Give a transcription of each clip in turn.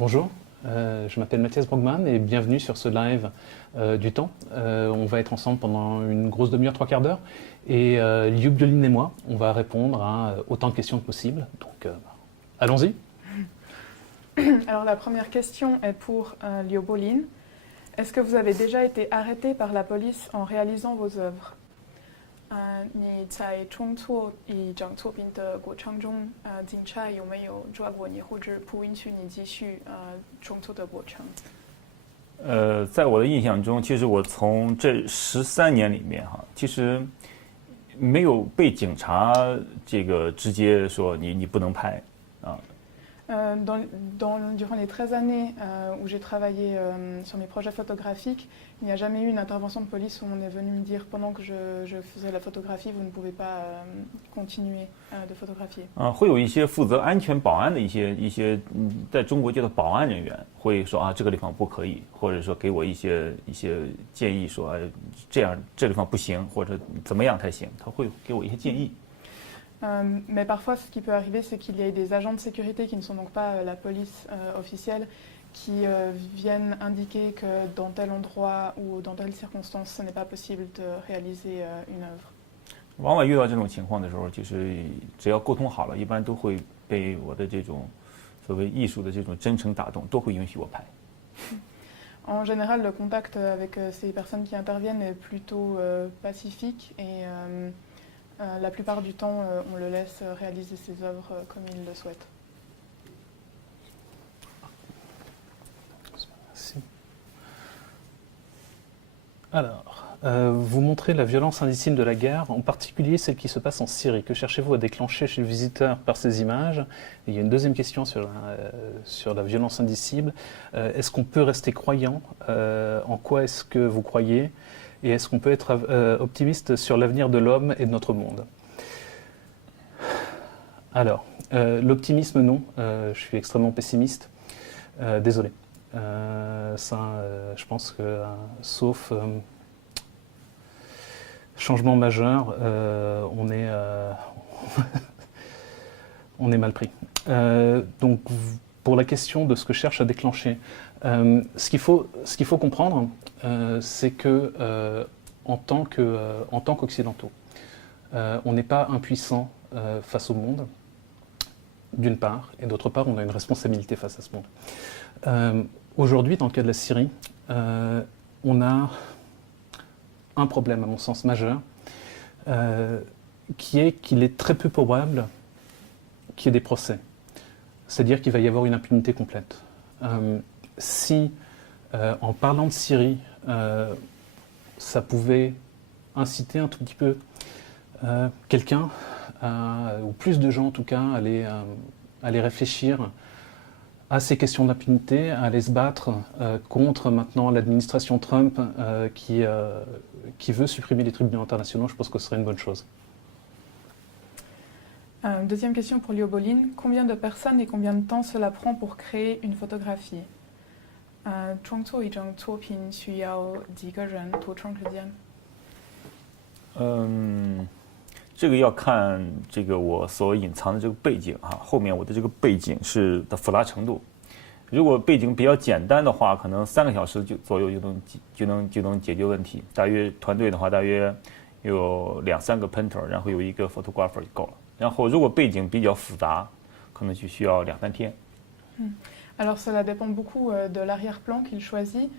Bonjour, je m'appelle Mathias Brogman et bienvenue sur ce live du temps. On va être ensemble pendant une grosse demi-heure, trois quarts d'heure. Et Liu Biolin et moi, on va répondre à autant de questions que possible. Donc allons-y. Alors la première question est pour Liu Biolin. Est-ce que vous avez déjà été arrêté par la police en réalisant vos œuvres? 你在创作一张作品的过程中，警察有没有抓过你，或者不允许你继续创作的过程？在我的印象中，其实我从这13年里面其实没有被警察这个直接说你不能拍啊。Durant les 13 années où j'ai travaillé sur mes projets photographiques, il n'y a jamais eu une intervention de police où on est venu me dire pendant que je faisais la photographie, vous ne pouvez pas continuer de photographier. 会有一些负责安全保安的一些在中国界的保安人员会说这个地方不可以，或者说给我一些建议说这样这地方不行，或者怎么样才行，他会给我一些建议。Mais parfois, ce qui peut arriver, c'est qu'il y ait des agents de sécurité qui ne sont donc pas la police officielle, qui viennent indiquer que dans tel endroit ou dans telle circonstance, ce n'est pas possible de réaliser une œuvre. 往往遇到这种情况的时候，就是只要沟通好了，一般都会被我的这种所谓艺术的这种真诚打动，都会允许我拍。En général, le contact avec ces personnes qui interviennent est plutôt pacifique et la plupart du temps, on le laisse réaliser ses œuvres comme il le souhaite. Merci. Alors, vous montrez la violence indicible de la guerre, en particulier celle qui se passe en Syrie. Que cherchez-vous à déclencher chez le visiteur par ces images? Et il y a une deuxième question sur la violence indicible. Est-ce qu'on peut rester croyant? En quoi est-ce que vous croyez? Et est-ce qu'on peut être optimiste sur l'avenir de l'homme et de notre monde? Alors, l'optimisme, non. Je suis extrêmement pessimiste. Désolé. Je pense que, sauf changement majeur, on est mal pris. Donc, pour la question de ce que je cherche à déclencher, ce qu'il faut comprendre, c'est que en tant qu'occidentaux, on n'est pas impuissant face au monde, d'une part, et d'autre part, on a une responsabilité face à ce monde. Aujourd'hui, dans le cas de la Syrie, on a un problème, à mon sens, majeur, qui est qu'il est très peu probable qu'il y ait des procès. C'est-à-dire qu'il va y avoir une impunité complète. Si, en parlant de Syrie, ça pouvait inciter un tout petit peu quelqu'un, ou plus de gens en tout cas, à aller réfléchir à ces questions d'impunité, à aller se battre contre maintenant l'administration Trump qui veut supprimer les tribunaux internationaux, je pense que ce serait une bonne chose. Deuxième question pour Liu Biolin. Combien de personnes et combien de temps cela prend pour créer une photographie? 创作一张作品需要几个人？多长时间？这个要看这个我所隐藏的这个背景后面我的这个背景的复杂程度。如果背景比较简单的话，可能3个小时左右就能解决问题。大约团队的话，大约有2-3个 painter， 然后有一个 photographer 就够了。然后如果背景比较复杂，可能就需要2-3天。Alors cela dépend beaucoup de l'arrière-plan qu'il choisit.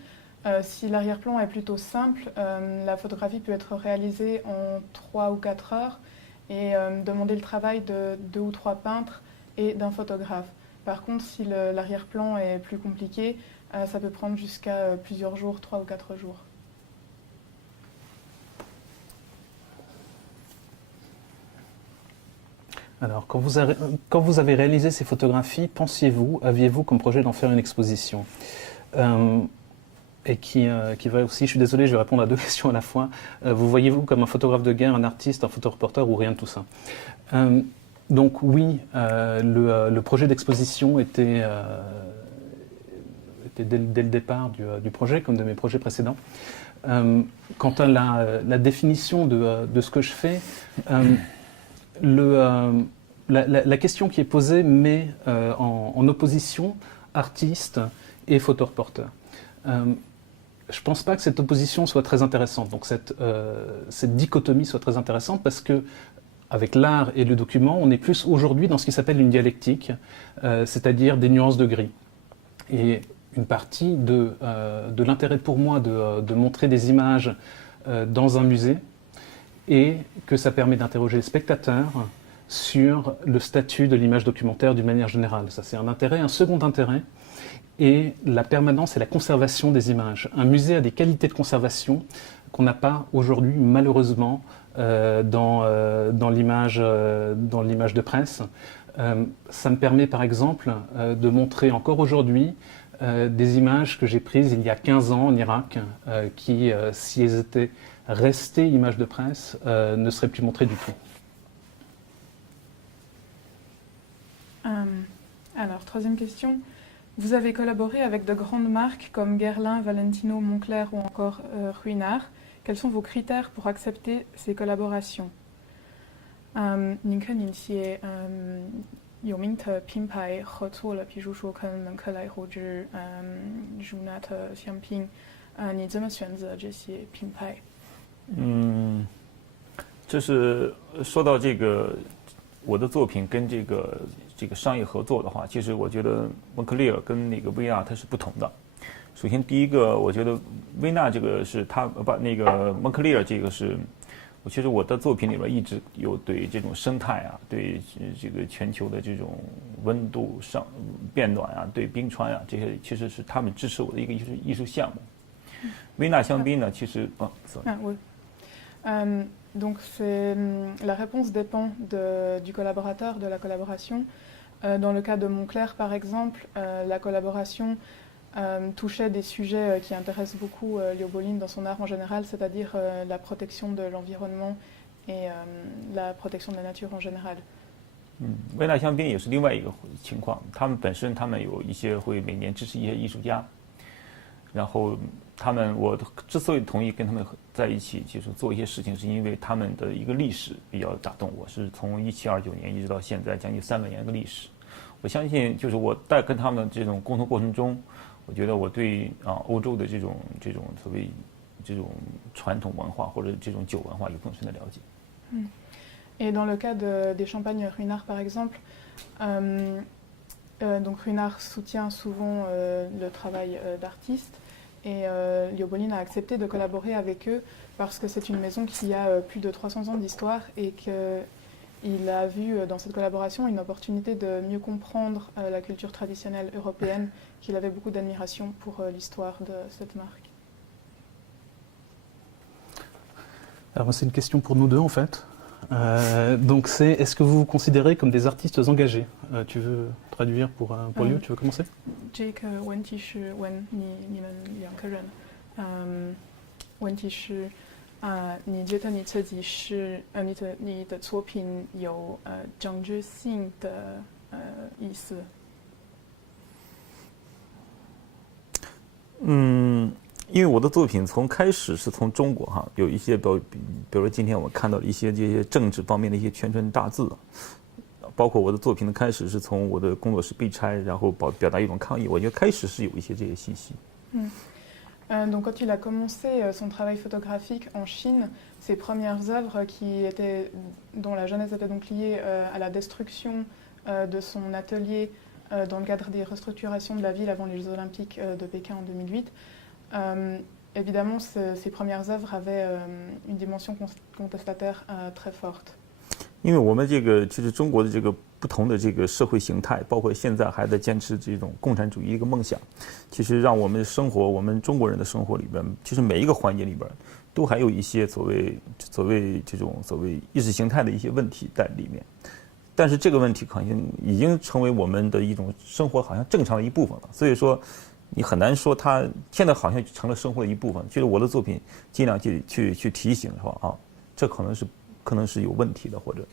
Si l'arrière-plan est plutôt simple, la photographie peut être réalisée en 3 ou 4 heures et demander le travail de 2 ou 3 peintres et d'un photographe. Par contre, si l'arrière-plan est plus compliqué, ça peut prendre jusqu'à plusieurs jours, 3 ou 4 jours. Alors, quand vous avez réalisé ces photographies, aviez-vous comme projet d'en faire une exposition et qui va aussi, je suis désolé, je vais répondre à 2 questions à la fois. Vous voyez-vous comme un photographe de guerre, un artiste, un photoreporteur ou rien de tout ça? Donc oui, le projet d'exposition était dès le départ du projet, comme de mes projets précédents. Quant à la définition de ce que je fais, la question qui est posée met en opposition artiste et photoreporter. Je ne pense pas que cette opposition soit très intéressante, donc cette dichotomie soit très intéressante parce que avec l'art et le document, on est plus aujourd'hui dans ce qui s'appelle une dialectique, c'est-à-dire des nuances de gris. Et une partie de l'intérêt pour moi de montrer des images dans un musée est que ça permet d'interroger les spectateurs sur le statut de l'image documentaire d'une manière générale. Ça, c'est un intérêt. Un second intérêt est la permanence et la conservation des images. Un musée a des qualités de conservation qu'on n'a pas aujourd'hui, malheureusement, dans l'image de presse. Ça me permet, par exemple, de montrer encore aujourd'hui des images que j'ai prises il y a 15 ans en Irak, qui, si elles étaient restées images de presse, ne seraient plus montrées du tout. Alors, troisième question. Vous avez collaboré avec de grandes marques comme Guerlain, Valentino, Moncler ou encore Ruinart. Quels sont vos critères pour accepter ces collaborations 您看您些有名的品牌合作了，比如说跟蒙克莱或者Ruinart相拼，你怎么选择这些品牌？这是说到这个我的作品跟这个商业合作的话，其实我觉得蒙克利尔跟那个薇娅它是不同的。首先第一个，我觉得薇娜这个是它把那个蒙克利尔这个是，其实我的作品里边一直有对这种生态啊，对这个全球的这种温度上变暖啊，对冰川啊这些，其实是他们支持我的一个艺术项目。薇娜香槟呢，其实Donc la réponse dépend du collaborateur, de la collaboration. Dans le cas de Moncler, par exemple, la collaboration touchait des sujets qui intéressent beaucoup Liu Bolin dans son art en général, c'est-à-dire la protection de l'environnement et la protection de la nature en général. 薇娜香槟也是另外一个情况，他们有一些会每年支持一些艺术家，然后我之所以同意跟他们在一起，就是做一些事情，是因为他们的一个历史比较打动我，是从1729年一直到现在将近300年的历史。我相信，就是我在跟他们的这种沟通过程中，我觉得我对欧洲的这种所谓这种传统文化或者这种酒文化有更深的了解。Et dans le cas des champagnes Ruinart, par exemple, donc Ruinart soutient souvent le travail d'artistes et Liu Bolin a accepté de collaborer avec eux parce que c'est une maison qui a plus de 300 ans d'histoire et qu'il a vu dans cette collaboration une opportunité de mieux comprendre la culture traditionnelle européenne, qu'il avait beaucoup d'admiration pour l'histoire de cette marque. Alors c'est une question pour nous deux en fait. Donc est-ce que vous vous considérez comme des artistes engagés? Tu veux traduire pour Liu? Tu veux commencer? 这个问题是问你们两个人，问题是你觉得你自己是你的作品有政治性的意思？因为我的作品从开始是从中国哈，有一些比如说今天我们看到的一些这些政治方面的一些宣传大字，包括我的作品的开始是从我的工作室被拆，然后表达一种抗议，我觉得开始是有一些这些信息。Donc quand il a commencé son travail photographique en Chine, ses premières œuvres dont la jeunesse était donc liée à la destruction de son atelier dans le cadre des restructurations de la ville avant les Jeux Olympiques de Pékin en 2008, évidemment ses premières œuvres avaient une dimension contestataire très forte. 因为我们其实中国的这个不同的这个社会形态，包括现在还在坚持这种共产主义一个梦想，其实让我们我们中国人的生活里边，其实每一个环节里边，都还有一些所谓意识形态的一些问题在里面。但是这个问题好像已经成为我们的一种生活好像正常的一部分了，所以说你很难说它现在好像成了生活的一部分。其实我的作品尽量去提醒说这可能是有问题的，或者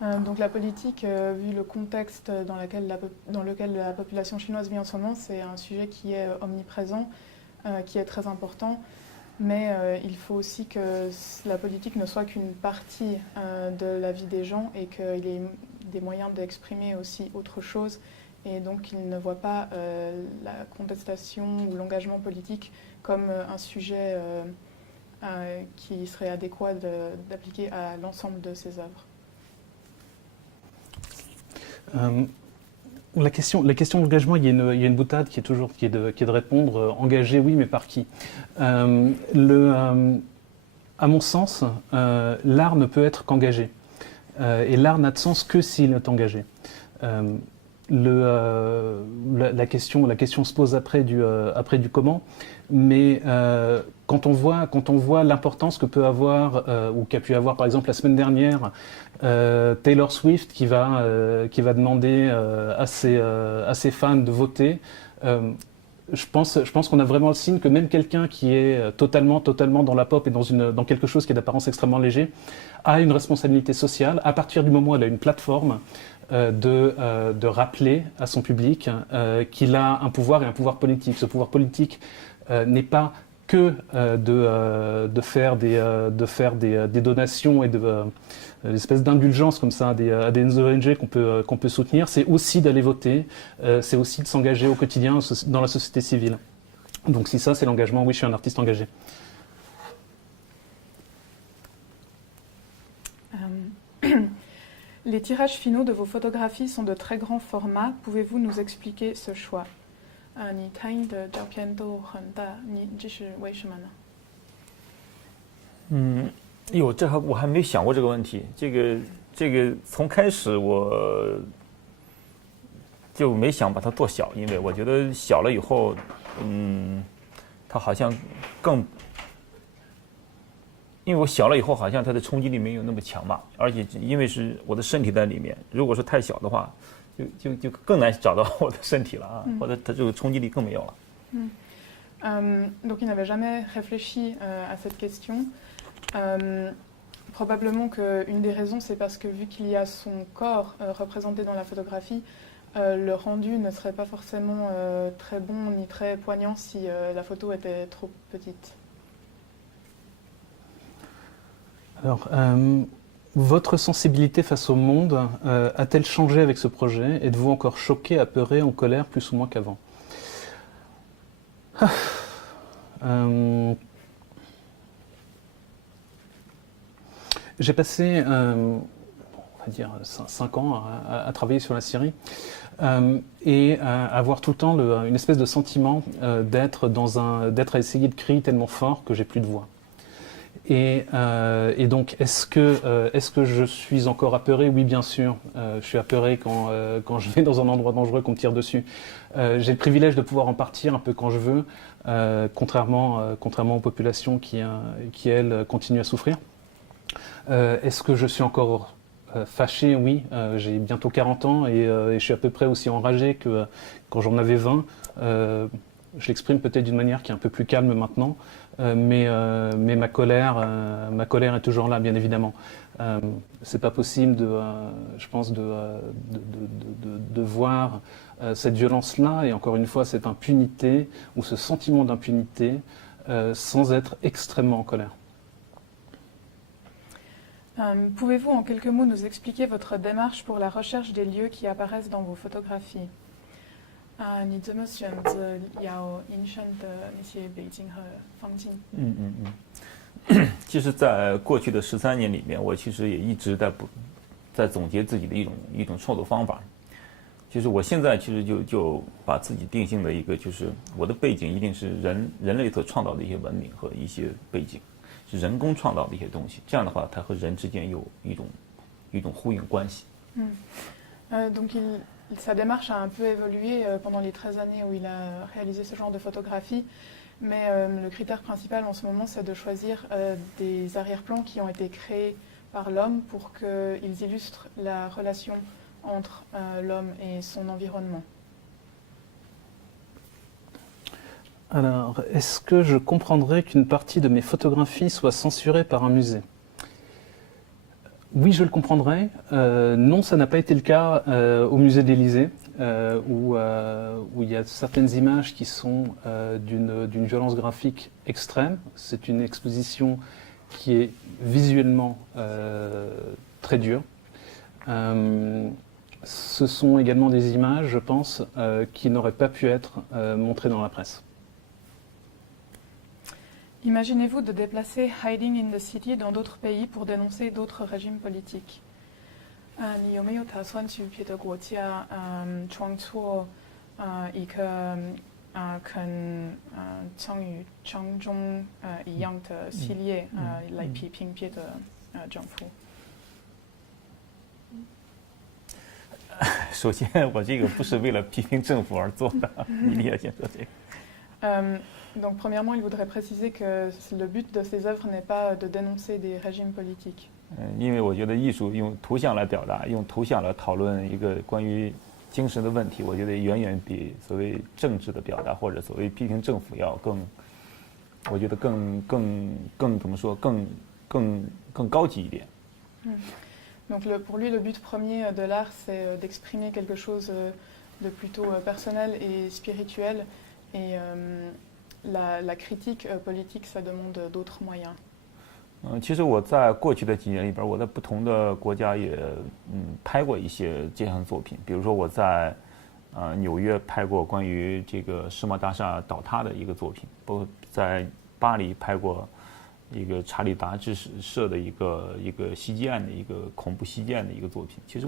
Donc la politique, vu le contexte dans lequel la population chinoise vit en ce moment, c'est un sujet qui est omniprésent, qui est très important. Mais il faut aussi que la politique ne soit qu'une partie de la vie des gens et qu'il y ait des moyens d'exprimer aussi autre chose et donc il ne voit pas la contestation ou l'engagement politique comme un sujet qui serait adéquat d'appliquer à l'ensemble de ses œuvres. La question de l'engagement, il y a une boutade qui est de répondre engagé, oui, mais par qui À mon sens, l'art ne peut être qu'engagé. Et l'art n'a de sens que s'il est engagé. La question se pose après du comment, mais quand on voit l'importance que peut avoir, ou qu'a pu avoir par exemple la semaine dernière, Taylor Swift qui va demander à ses fans de voter, je pense qu'on a vraiment le signe que même quelqu'un qui est totalement dans la pop et dans quelque chose qui est d'apparence extrêmement léger, a une responsabilité sociale à partir du moment où elle a une plateforme de rappeler à son public qu'il a un pouvoir et un pouvoir politique. Ce pouvoir politique n'est pas que de faire des donations et l'espèce d'indulgence comme ça à des ONG qu'on peut soutenir, c'est aussi d'aller voter, c'est aussi de s'engager au quotidien dans la société civile. Donc si ça c'est l'engagement, oui je suis un artiste engagé. Les tirages finaux de vos photographies sont de très grand format. Pouvez-vous nous expliquer ce choix 你拍的照片都很大，你这是为什么呢？我还没想过这个问题。这个从开始我就没想把它做小，因为我觉得小了以后，它好像因为我小了以后，好像它的冲击力没有那么强吧，而且因为是我的身体在里面，如果是太小的话，就更难找到我的身体了啊，或者它这个冲击力更没有了。Donc il n'avait jamais réfléchi à cette question. Probablement qu'une des raisons, c'est parce que vu qu'il y a son corps représenté dans la photographie, le rendu ne serait pas forcément très bon ni très poignant si la photo était trop petite. Alors, votre sensibilité face au monde a-t-elle changé avec ce projet? Êtes-vous encore choqué, apeuré, en colère, plus ou moins qu'avant? J'ai passé, on va dire, 5 ans à travailler sur la Syrie et à avoir tout le temps une espèce de sentiment d'être à essayer de crier tellement fort que j'ai plus de voix. Et donc, est-ce que je suis encore apeuré? Oui, bien sûr. Je suis apeuré quand je vais dans un endroit dangereux, qu'on me tire dessus. J'ai le privilège de pouvoir en partir un peu quand je veux, contrairement aux populations qui elles, continuent à souffrir. Est-ce que je suis encore fâché? Oui. J'ai bientôt 40 ans et je suis à peu près aussi enragé que quand j'en avais 20. Je l'exprime peut-être d'une manière qui est un peu plus calme maintenant, mais ma colère est toujours là, bien évidemment. C'est pas possible je pense, de voir cette violence-là et encore une fois cette impunité ou ce sentiment d'impunité sans être extrêmement en colère. Pouvez-vous en quelques mots nous expliquer votre démarche pour la recherche des lieux qui apparaissent dans vos photographies? 你怎么选择要印象的那些背景和风景？其实，在过去的13年里面，我其实也一直在总结自己的一种创作方法。就是我现在其实就把自己定性的一个，就是我的背景一定是人类所创造的一些文明和一些背景，是人工创造的一些东西。这样的话，它和人之间有一种呼应关系。Donc sa démarche a un peu évolué pendant les 13 années où il a réalisé ce genre de photographie, mais le critère principal en ce moment, c'est de choisir des arrière-plans qui ont été créés par l'homme pour qu'ils illustrent la relation entre l'homme et son environnement. Alors, est-ce que je comprendrais qu'une partie de mes photographies soit censurée par un musée? Oui, je le comprendrais. Non, ça n'a pas été le cas au musée de l'Élysée, où il y a certaines images qui sont d'une violence graphique extrême. C'est une exposition qui est visuellement très dure. Ce sont également des images, je pense, qui n'auraient pas pu être montrées dans la presse. Imaginez-vous de déplacer Hiding in the City dans d'autres pays pour dénoncer d'autres régimes politiques. 你有没有打算去别的国家创作一个跟张宇张中一样的系列来批评别的政府？首先，我这个不是为了批评政府而做的，你也先说这个。Donc, premièrement, il voudrait préciser que le but de ces œuvres n'est pas de dénoncer des régimes politiques. 因为我觉得艺术用图像来表达，用图像来讨论一个关于精神的问题，我觉得远远比所谓政治的表达或者所谓批评政府要更，我觉得更怎么说，更高级一点。Donc, pour lui, le but premier de l'art, c'est d'exprimer quelque chose de plutôt personnel et spirituel. Et la critique politique, ça demande d'autres moyens. 其实我在过去的几年里边，我在不同的国家也拍过一些这样的作品。比如说我在纽约拍过关于这个世贸大厦倒塌的一个作品，包括在巴黎拍过一个查理达志社的一个袭击案的一个恐怖袭击案的一个作品。其实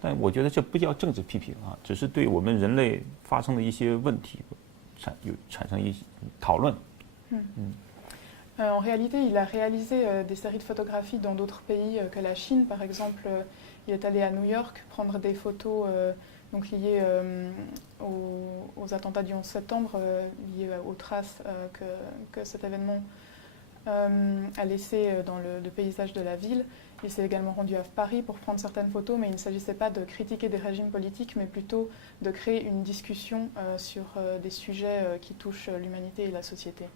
但我觉得这不叫政治批评啊，只是对我们人类发生的一些问题产生一些讨论。En réalité, il a réalisé des séries de photographies dans d'autres pays que la Chine. Par exemple, il est allé à New York prendre des photos donc liées aux attentats du 11 septembre, liées aux traces que cet événement a laissé dans le paysage de la ville. Il s'est également rendu à Paris pour prendre certaines photos, mais il ne s'agissait pas de critiquer des régimes politiques, mais plutôt de créer une discussion sur des sujets qui touchent l'humanité et la société.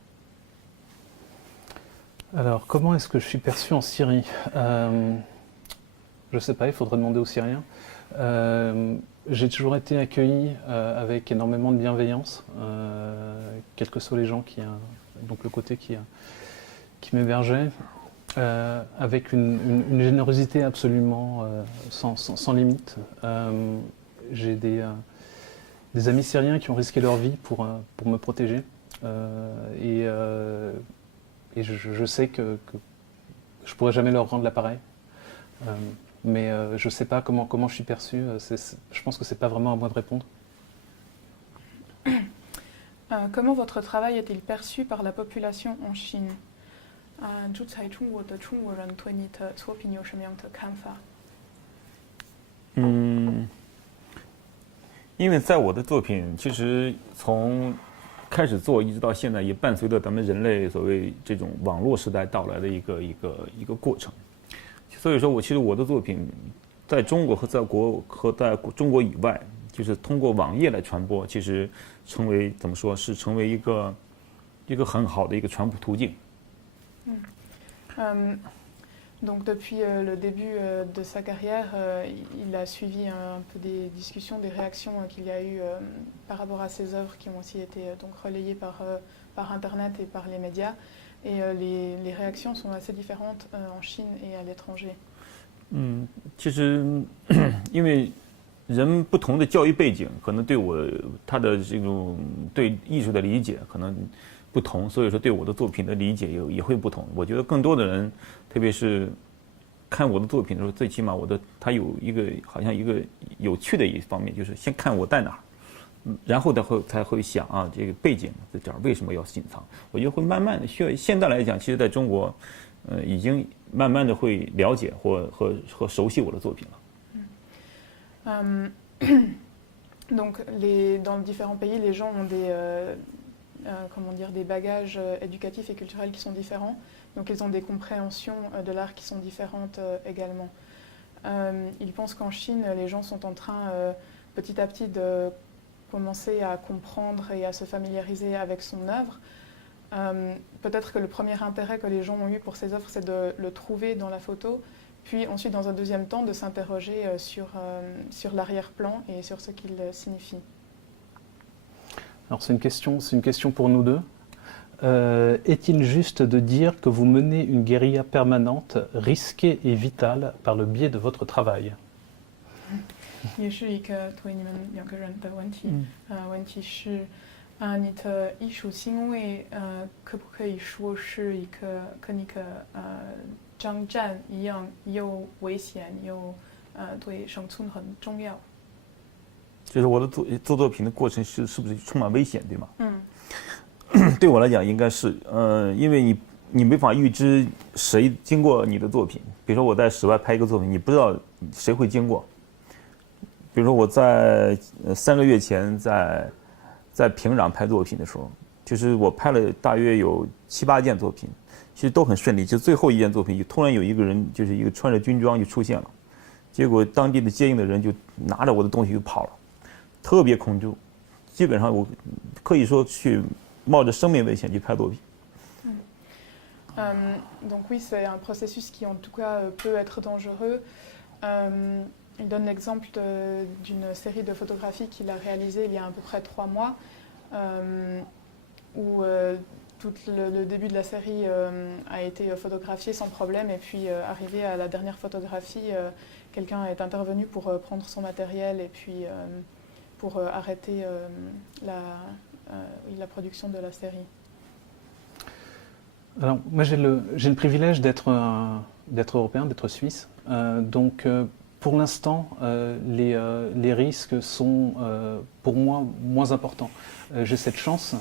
Alors, comment est-ce que je suis perçu en Syrie? Je ne sais pas, il faudrait demander aux Syriens. J'ai toujours été accueilli avec énormément de bienveillance, quels que soient les gens donc le côté qui m'hébergeait, avec une générosité absolument sans limite. J'ai des amis syriens qui ont risqué leur vie pour me protéger. Et je sais que je ne pourrai jamais leur rendre l'appareil. Mais je ne sais pas comment je suis perçu. Je pense que ce n'est pas vraiment à moi de répondre. Comment votre travail est-il perçu par la population en Chine? 住在中国的中国人对你的作品有什么样的看法？因为在我的作品，其实从开始做一直到现在，也伴随着咱们人类所谓这种网络时代到来的一个过程。所以说其实我的作品在中国和在中国以外，就是通过网页来传播，其实成为怎么说是成为一个很好的一个传播途径。Donc depuis le début de sa carrière, il a suivi un peu des discussions, des réactions qu'il y a eu par rapport à ses œuvres qui ont aussi été donc relayées par Internet et par les médias. Et les réactions sont assez différentes en Chine et à l'étranger. 其实因为人不同的教育背景，可能他的这种对艺术的理解可能不同，所以说对我的作品的理解也会不同。我觉得更多的人，特别是看我的作品的时候，最起码他有好像一个有趣的一方面，就是先看我在哪儿，然后才会想啊，这个背景在这儿为什么要隐藏？我觉得会慢慢的现在来讲，其实在中国，已经慢慢的会了解和熟悉我的作品了。Donc dans différents pays, les gens ont des bagages éducatifs et culturels qui sont différents. Donc ils ont des compréhensions de l'art qui sont différentes également. Ils pensent qu'en Chine, les gens sont en train petit à petit de commencer à comprendre et à se familiariser avec son œuvre. Peut-être que le premier intérêt que les gens ont eu pour ces œuvres, c'est de le trouver dans la photo, puis ensuite, dans un deuxième temps, de s'interroger sur l'arrière-plan et sur ce qu'il signifie. Alors c'est une question pour nous deux. Est-il juste de dire que vous menez une guérilla permanente, risquée et vitale par le biais de votre travail? 也是一个对你们两个人的问题。问题是，你的艺术行为可不可以说是一个跟一个征战一样，又危险又对生存很重要？就是我的做作品的过程是不是充满危险，对吗？对我来讲应该是，因为你没法预知谁经过你的作品。比如说我在室外拍一个作品，你不知道谁会经过。比如说我在3个月前在平壤拍作品的时候，就是我拍了大约有7、8件作品，其实都很顺利。就最后一件作品，突然有一个人，就是一个穿着军装就出现了，结果当地的接应的人就拿着我的东西就跑了，特别恐怖。基本上我可以说去冒着生命危险去拍作品。Donc oui, c'est un processus qui en tout cas peut être dangereux. Il donne l'exemple d'une série de photographies qu'il a réalisée il y a à peu près 3 mois, où tout le début de la série a été photographié sans problème, et puis arrivé à la dernière photographie, quelqu'un est intervenu pour prendre son matériel et puis pour arrêter la production de la série. Alors, moi, j'ai le privilège d'être européen, d'être suisse. Donc, pour l'instant, les risques sont, pour moi, moins importants. J'ai cette chance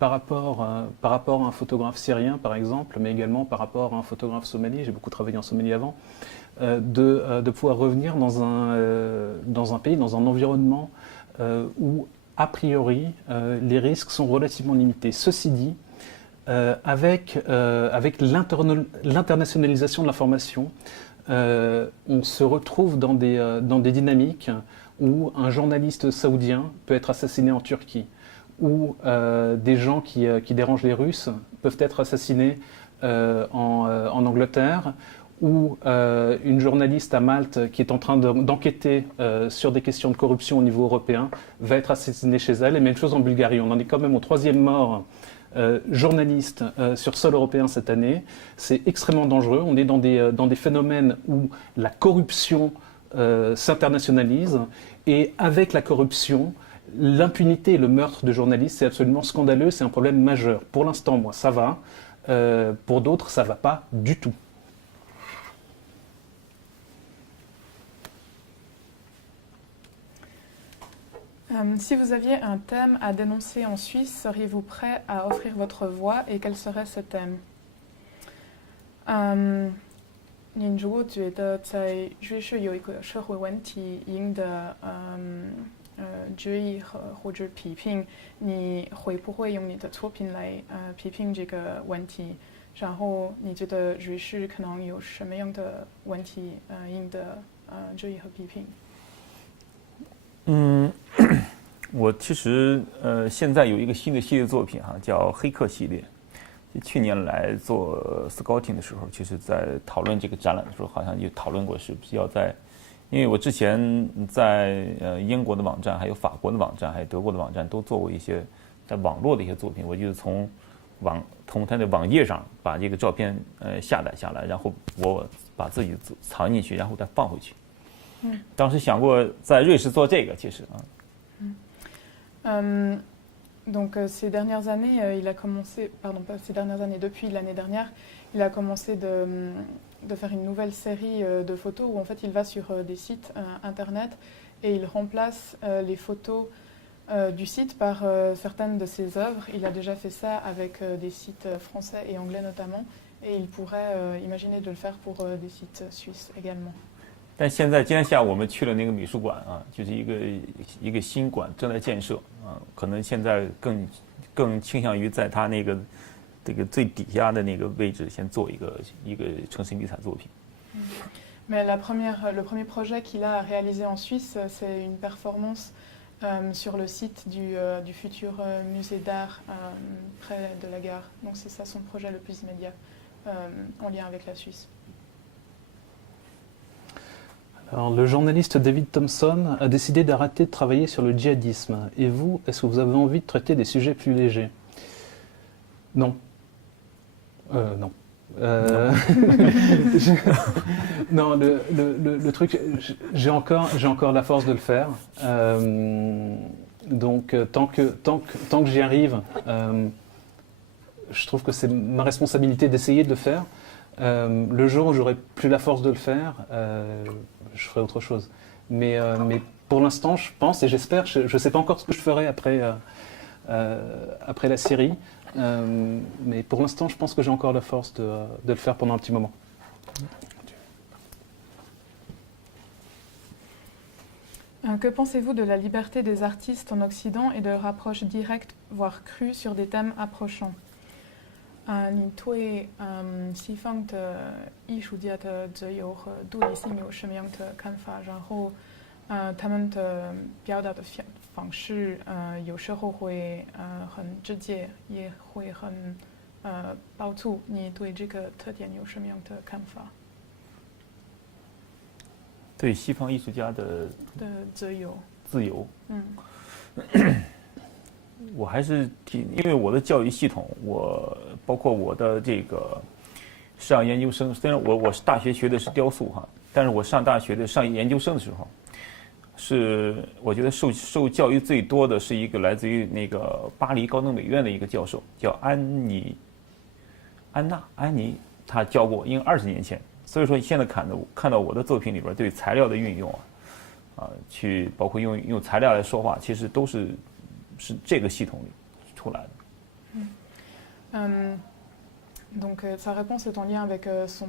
par rapport à un photographe syrien, par exemple, mais également par rapport à un photographe somali, j'ai beaucoup travaillé en Somalie avant, de pouvoir revenir dans un pays, dans un environnement où, a priori, les risques sont relativement limités. Ceci dit, avec l'internationalisation de l'information, on se retrouve dans des dynamiques où un journaliste saoudien peut être assassiné en Turquie, où des gens qui dérangent les Russes peuvent être assassinés en Angleterre, où une journaliste à Malte qui est en train d'enquêter sur des questions de corruption au niveau européen va être assassinée chez elle. Et même chose en Bulgarie. On en est quand même au 3e mort journaliste sur sol européen cette année. C'est extrêmement dangereux. On est dans des phénomènes où la corruption s'internationalise, et avec la corruption, l'impunité et le meurtre de journalistes, c'est absolument scandaleux, c'est un problème majeur. Pour l'instant, moi, ça va. Pour d'autres, ça ne va pas du tout. Si vous aviez un thème à dénoncer en Suisse, seriez-vous prêt à offrir votre voix, et quel serait ce thème? 您如果觉得在瑞士有一个社会问题应的质疑或者批评，你会不会用你的作品来批评这个问题？然后你觉得瑞士可能有什么样的问题应的质疑和批评？我其实现在有一个新的系列作品叫黑客系列。去年来做 scouting 的时候，其实在讨论这个展览的时候，好像就讨论过是不是要在，因为我之前在英国的网站、还有法国的网站、还有德国的网站都做过一些在网络的一些作品，我就从它的网页上把这个照片下载下来，然后我把自己藏进去，然后再放回去。当时想过在瑞士做这个，其实Donc ces dernières années, il a commencé, pardon pas ces dernières années, depuis l'année dernière, il a commencé de faire une nouvelle série de photos où en fait il va sur des sites internet et il remplace les photos du site par certaines de ses œuvres. Il a déjà fait ça avec des sites français et anglais notamment, et il pourrait imaginer de le faire pour des sites suisses également. 但现在今天下午我们去了那个美术馆就是一个新馆正在建设可能现在更倾向于在它那个这个最底下的那个位置先做一个城市迷彩作品。Mais le premier projet qu'il a réalisé en Suisse, c'est une performance sur le site du futur musée d'art près de la gare. Donc c'est ça son projet le plus immédiat en lien avec la Suisse. Alors, le journaliste David Thompson a décidé d'arrêter de travailler sur le djihadisme. Et vous, est-ce que vous avez envie de traiter des sujets plus légers? Non. Non. je- non, le truc, j'ai encore la force de le faire. Donc, tant que j'y arrive, je trouve que c'est ma responsabilité d'essayer de le faire. Le jour où j'aurai plus la force de le faire, je ferai autre chose. Mais pour l'instant, je pense et j'espère, je ne sais pas encore ce que je ferai après la série, mais pour l'instant, je pense que j'ai encore la force de le faire pendant un petit moment. Que pensez-vous de la liberté des artistes en Occident et de leur approche directe, voire crue, sur des thèmes approchants 你对西方的艺术家的自由和独立性有什么样的看法？然后他们的表达的方式有时候会很直接，也会很暴粗。你对这个特点有什么样的看法？对西方艺术家的自由，我还是因为我的教育系统，包括我的这个上研究生，虽然我是大学学的是雕塑哈，但是我上大学的上研究生的时候，我觉得受教育最多的是一个来自于那个巴黎高等美院的一个教授，叫安妮，他教过，因为20年前，所以说现在看到我的作品里边对材料的运用去包括用材料来说话，其实都是这个系统里出来的。Donc sa réponse est en lien avec son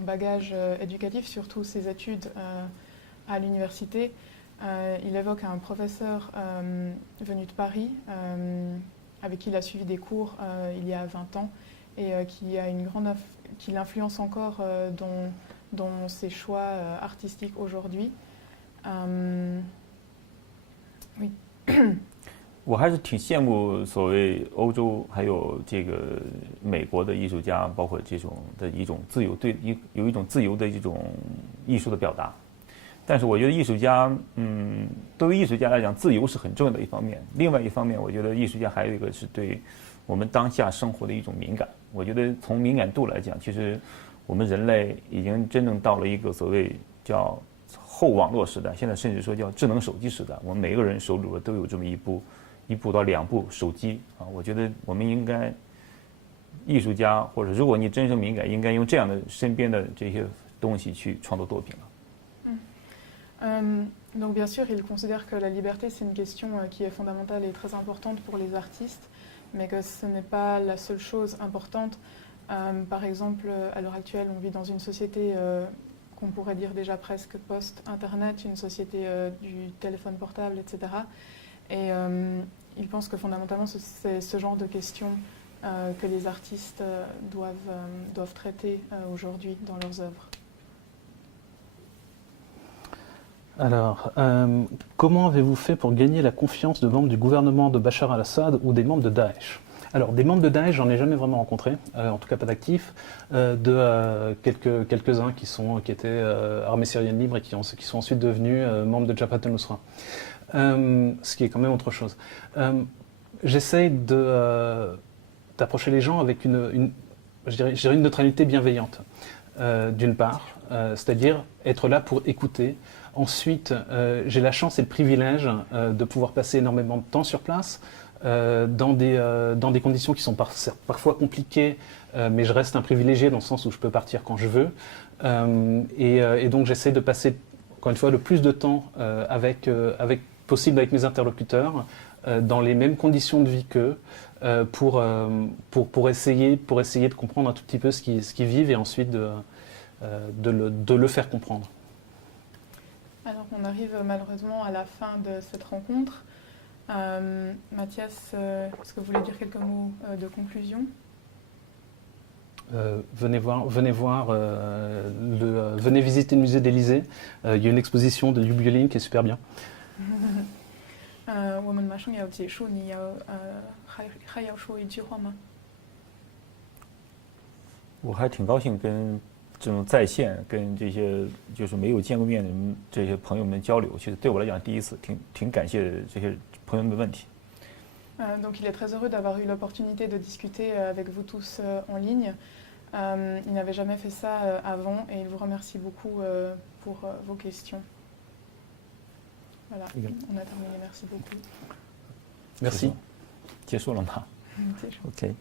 bagage éducatif, surtout ses études à l'université. Il évoque un professeur venu de Paris avec qui il a suivi des cours il y a 20 ans et qui l'influence encore dans ses choix artistiques aujourd'hui. Oui. 我还是挺羡慕所谓欧洲还有这个美国的艺术家，包括这种的一种自由，有一种自由的一种艺术的表达。但是我觉得艺术家，对于艺术家来讲，自由是很重要的一方面。另外一方面，我觉得艺术家还有一个是对我们当下生活的一种敏感。我觉得从敏感度来讲，其实我们人类已经真正到了一个所谓叫后网络时代，现在甚至说叫智能手机时代。我们每个人手里边都有这么一部到2部手机啊。我觉得我们应该艺术家，或者如果你真正敏感，应该用这样的身边的这些东西去创作作品了。Donc bien sûr, il considère que la liberté, c'est une question qui est fondamentale et très importante pour les artistes, mais que ce n'est pas la seule chose importante. Par exemple, à l'heure actuelle, on vit dans une société qu'on pourrait dire déjà presque post-Internet, une société du téléphone portable, etc. Et il pense que fondamentalement, c'est ce genre de questions que les artistes doivent traiter aujourd'hui dans leurs œuvres. Alors, comment avez-vous fait pour gagner la confiance de membres du gouvernement de Bachar al-Assad ou des membres de Daesh? Alors, des membres de Daesh, j'en ai jamais vraiment rencontré, en tout cas pas d'actifs, quelques-uns qui étaient armées syriennes libres et qui sont ensuite devenus membres de Jabhat al-Nusra. Ce qui est quand même autre chose. J'essaye d'approcher les gens avec je dirais une neutralité bienveillante, d'une part, c'est-à-dire être là pour écouter. Ensuite, j'ai la chance et le privilège de pouvoir passer énormément de temps sur place, dans des conditions qui sont parfois compliquées, mais je reste un privilégié dans le sens où je peux partir quand je veux. Et donc j'essaie de passer, encore une fois, le plus de temps possible avec mes interlocuteurs, dans les mêmes conditions de vie qu'eux, pour essayer de comprendre un tout petit peu ce qu'ils vivent et ensuite de le faire comprendre. Alors on arrive malheureusement à la fin de cette rencontre. Mathias, est-ce que vous voulez dire quelques mots de conclusion? Venez visiter le musée d'Élysée. Il y a une exposition de Liu Biolin qui est super bien. 我们马上要结束，你还要说一句话吗？我还挺高兴跟这种在线跟这些就是没有见过面的这些朋友们交流，其实对我来讲第一次，挺感谢这些朋友们的问题。Donc il est très heureux d'avoir eu l'opportunité de discuter avec vous tous en ligne. Il n'avait jamais fait ça avant et il vous remercie beaucoup pour vos questions. Voilà, on a terminé. Merci beaucoup. Merci. 结束了吗 结束。 ？OK。